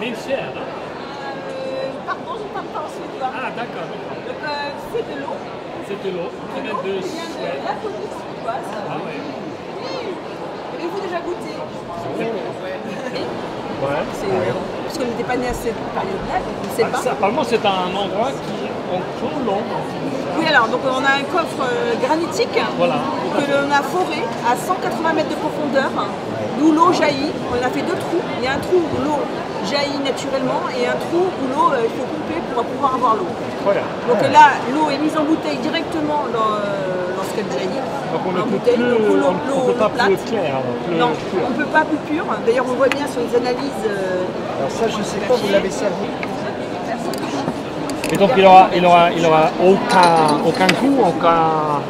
Mais cher, hein? Pardon, je ne parle pas en suédois. Ah, d'accord. Donc, c'est de l'eau. C'est de l'eau qui vient de Qui vient de Suède. la Laponie suédoise. Ah ouais. Avez-vous déjà goûté? Ouais. Parce qu'on n'était pas né à cette période-là, donc on ne sait pas. Apparemment, c'est un endroit qui est trop long. Oui, alors, donc on a un coffre granitique Voilà. que l'on a foré à 180 mètres de profondeur, d'où l'eau jaillit. On a fait deux trous. Il y a un trou où l'eau jaillit naturellement et un trou où l'eau, il faut couper pour pouvoir avoir l'eau. Voilà. Donc là, l'eau est mise en bouteille directement lorsqu'elle jaillit. Donc on ne en peut bouteille. plus, Donc, on peut pas plus plate. clair. Plus Non, pur. on ne peut pas plus pur. D'ailleurs, on voit bien sur les analyses. Alors ça, je ne sais pas, vous l'avez servi. Et donc il aura aucun goût, aucun.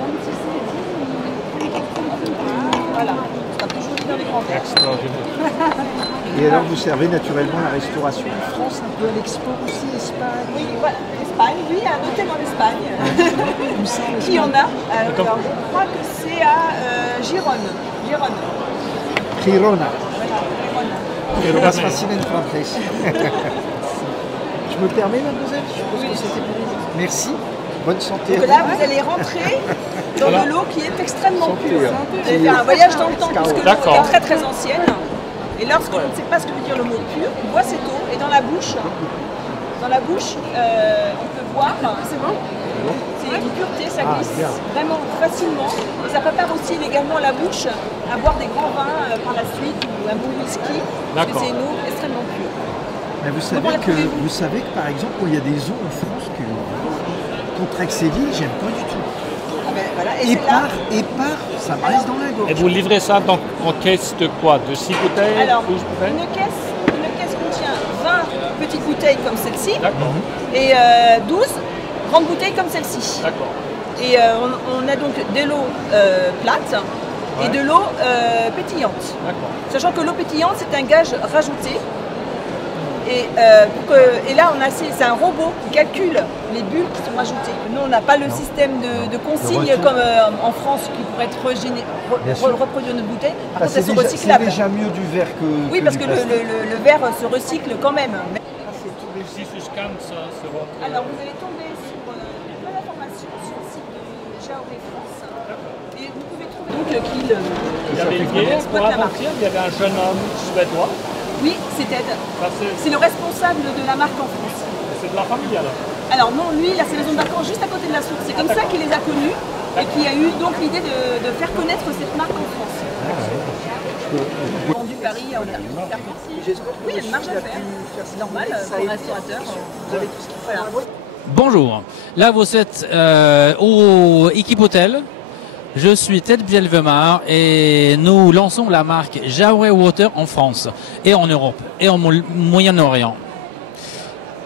Voilà, ça sera toujours dans les grands verres. Extraordinaire. Et alors, vous servez naturellement la restauration en France, un peu à l'expo aussi, Espagne. Oui, voilà, l'Espagne. Lui, il y a un hôtel en Espagne. Où ça, en Qui en Espagne? a alors, je crois que c'est à Gérone. Gérone. Girona. Voilà, Gérone. Girona Spacine en français. Je me permets, mademoiselle? Je suppose que c'était pour vous. Merci. Bonne santé. Donc là, vous allez rentrer dans de l'eau qui est extrêmement Santé, pure. hein. Vous allez faire un voyage dans le temps, parce que l'eau D'accord. est très très ancienne. Et lorsqu'on ne sait pas ce que veut dire le mot pur, on boit cette eau et dans la bouche, on peut voir, c'est bon, c'est une pureté, ça glisse bien. vraiment facilement. Et ça prépare aussi également la bouche à boire des grands vins par la suite ou un bon whisky, parce que D'accord. c'est une eau extrêmement pure. Mais vous savez que par exemple, il y a des eaux en France que contre Excéville, j'aime pas du tout. Ah ben, voilà. Et celle-là, Épars, ça me reste dans la gorge. Et vous livrez ça donc en caisse de quoi? De 6 bouteilles? alors, 12 bouteilles? une caisse contient 20 petites bouteilles comme celle-ci D'accord. et 12 grandes bouteilles comme celle-ci. D'accord. Et on a donc de l'eau plate et de l'eau pétillante. D'accord. Sachant que l'eau pétillante, c'est un gage rajouté. Et là, c'est un robot qui calcule les bulles qui sont rajoutées. Nous, on n'a pas le système de consigne comme en France qui pourrait être reproduit dans notre bouteille. Par contre, elles sont recyclables. C'est déjà mieux du verre que. Oui, parce que le verre se recycle quand même. Si je scanne ça sur votre... Alors, vous allez tomber sur plein d'informations sur le site de Jaoré France. Et vous pouvez trouver donc le qu'il Il y avait hier, pour avant-hier, il y avait un jeune homme suédois. Oui, c'est Ted. Ça, C'est le responsable de la marque en France. c'est de la famille alors. Alors non, lui, il a ses maisons d'arcan juste à côté de la source. C'est comme ça qu'il les a connus et qui a eu donc l'idée de faire connaître cette marque en France. Vendu Paris à Auvergne. Oui, il y a une marge à faire. C'est normal pour un restaurateur. Vous avez tout ce qu'il faut. Voilà. Bonjour, là vous êtes au Équipe Hôtel. Je suis Ted Bielvemar et nous lançons la marque Jaoré Water en France et en Europe et en Moyen-Orient.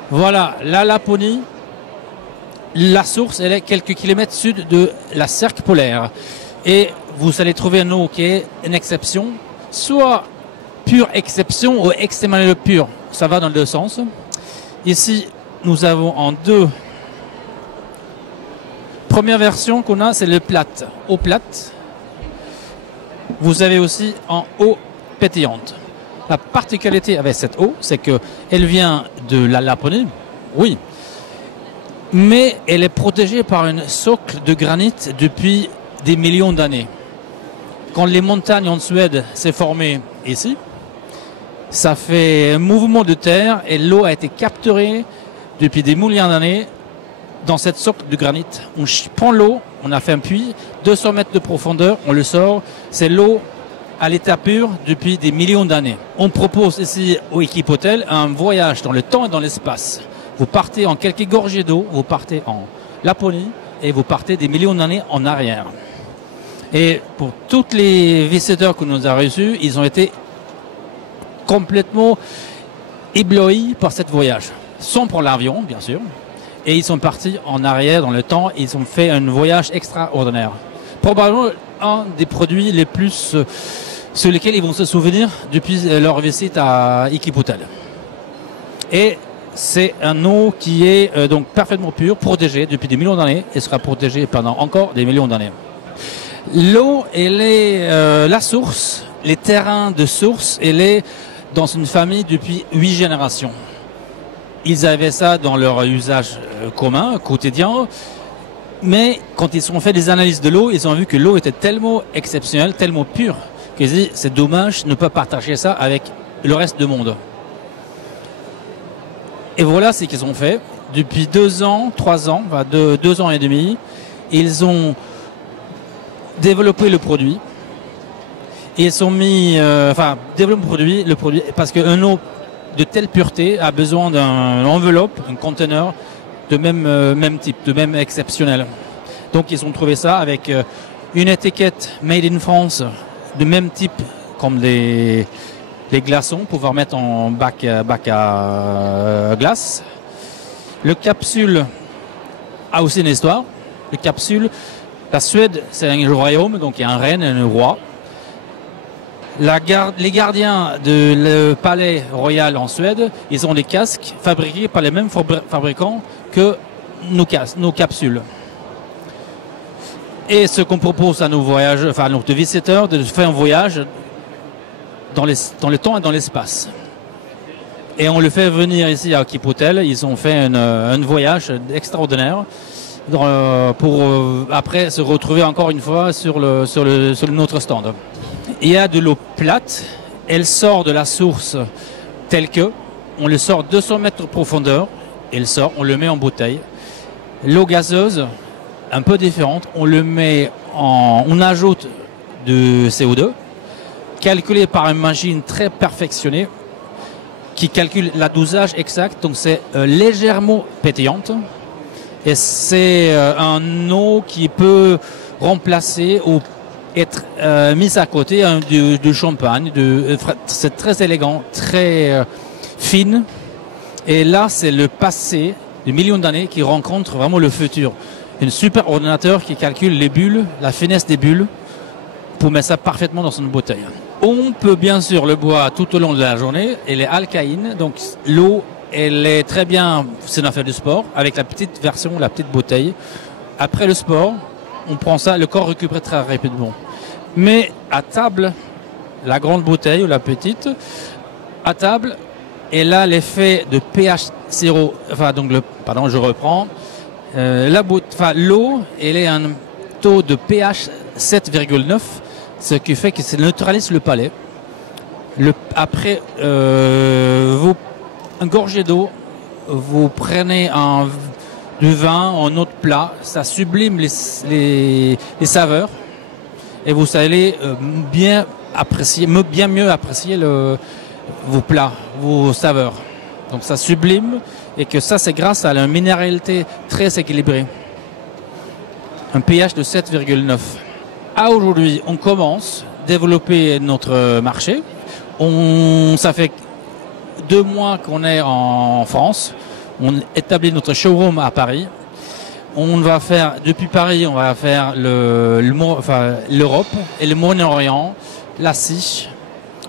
Voilà, la Laponie, la source, elle est quelques kilomètres sud de la cercle polaire. Et vous allez trouver une eau qui est une exception, soit pure exception ou extrêmement pure. Ça va dans les deux sens. Ici, nous avons en deux. Première version qu'on a, c'est le plate, eau plate. Vous avez aussi en eau pétillante. La particularité avec cette eau, c'est qu'elle vient de la Laponie, oui, mais elle est protégée par une socle de granit depuis des millions d'années. Quand les montagnes en Suède s'est formées ici, ça fait un mouvement de terre et l'eau a été capturée depuis des millions d'années dans cette socle de granit. On prend l'eau, on a fait un puits, 200 mètres de profondeur, on le sort, c'est l'eau à l'état pur depuis des millions d'années. On propose ici au Équipe Hôtel un voyage dans le temps et dans l'espace. Vous partez en quelques gorgées d'eau, vous partez en Laponie et vous partez des millions d'années en arrière. Et pour tous les visiteurs que nous avons reçus, ils ont été complètement éblouis par ce voyage. Sans pour l'avion, bien sûr. Et ils sont partis en arrière dans le temps. Ils ont fait un voyage extraordinaire. Probablement un des produits les plus sur lesquels ils vont se souvenir depuis leur visite à Équipe Hôtel. Et c'est un eau qui est donc parfaitement pure, protégée depuis des millions d'années et sera protégée pendant encore des millions d'années. L'eau, elle est la source, les terrains de source, elle est dans une famille depuis 8 générations. Ils avaient ça dans leur usage commun, quotidien, mais quand ils ont fait des analyses de l'eau, ils ont vu que l'eau était tellement exceptionnelle, tellement pure, qu'ils disent c'est dommage de ne pas partager ça avec le reste du monde. Et voilà ce qu'ils ont fait. Depuis 2 ans, 3 ans, enfin 2 ans et demi, ils ont développé le produit. Ils ont mis, développé le produit, parce qu'une eau de telle pureté a besoin d'une enveloppe, un conteneur de même type, de même exceptionnel. Donc ils ont trouvé ça avec une étiquette Made in France de même type comme des glaçons pour pouvoir mettre en bac à glace. Le capsule a aussi une histoire. Le capsule, la Suède, c'est un royaume, donc il y a un reine et un roi. Les gardiens du palais royal en Suède, ils ont des casques fabriqués par les mêmes fabricants que nos capsules. Et ce qu'on propose à nos voyageurs, enfin à nos visiteurs, de faire un voyage dans le temps et dans l'espace. Et on le fait venir ici à Keep Hotel. Ils ont fait un voyage extraordinaire pour après se retrouver encore une fois sur notre stand. Il y a de l'eau plate. Elle sort de la source telle que. On le sort 200 mètres de profondeur. Elle sort, on le met en bouteille. L'eau gazeuse, un peu différente. On ajoute du CO2, calculé par une machine très perfectionnée, qui calcule la dosage exact, donc c'est légèrement pétillante. Et c'est un eau qui peut remplacer ou être mise à côté du champagne. C'est très élégant, très fine. Et là, c'est le passé de millions d'années qui rencontre vraiment le futur. Un super ordinateur qui calcule les bulles, la finesse des bulles, pour mettre ça parfaitement dans une bouteille. On peut bien sûr le boire tout au long de la journée. Elle est alcaïne, donc l'eau, elle est très bien, c'est une affaire du sport, avec la petite version, la petite bouteille. Après le sport, on prend ça, le corps récupère très rapidement. Mais à table, la grande bouteille ou la petite, à table, elle a l'effet de pH 0, je reprends. L'eau, elle est un taux de pH 7,9, ce qui fait que ça neutralise le palais. Après, un gorgée d'eau, vous prenez du vin en autre plat, ça sublime les saveurs et vous allez bien mieux apprécier vos plats, vos saveurs. Donc ça sublime et que ça c'est grâce à la minéralité très équilibrée. Un pH de 7,9. À aujourd'hui, on commence à développer notre marché. Ça fait 2 mois qu'on est en France. On établit notre showroom à Paris. On va faire, depuis Paris, on va faire l'Europe et le Moyen-Orient, l'Asie,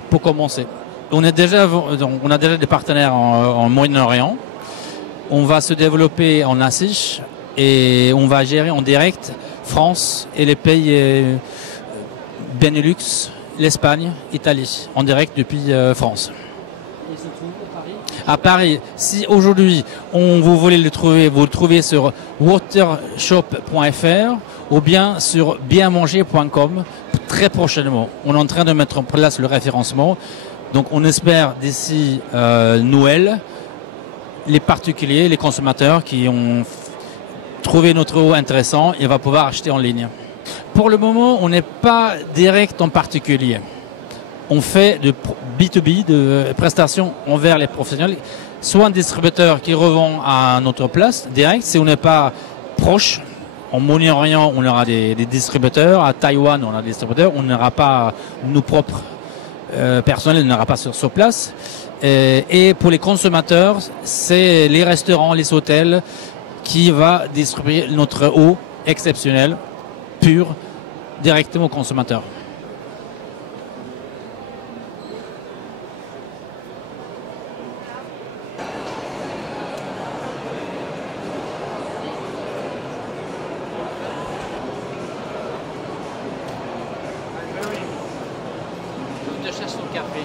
pour commencer. On a déjà des partenaires en Moyen-Orient. On va se développer en Asie et on va gérer en direct France et les pays Benelux, l'Espagne, Italie, en direct depuis France. Et c'est tout à Paris. Si aujourd'hui vous voulez le trouver, vous le trouvez sur watershop.fr ou bien sur bienmanger.com très prochainement. On est en train de mettre en place le référencement. Donc on espère d'ici Noël, les particuliers, les consommateurs qui ont trouvé notre eau intéressant, ils vont pouvoir acheter en ligne. Pour le moment, on n'est pas direct en particulier. On fait de B2B, de prestations envers les professionnels, soit un distributeur qui revend à notre place direct, si on n'est pas proche. En Moyen-Orient, on aura des distributeurs, à Taïwan, on a des distributeurs, on n'aura pas nos propres personnels, on n'aura pas sur place. Et pour les consommateurs, c'est les restaurants, les hôtels qui va distribuer notre eau exceptionnelle, pure, directement aux consommateurs. Je cherche ton café.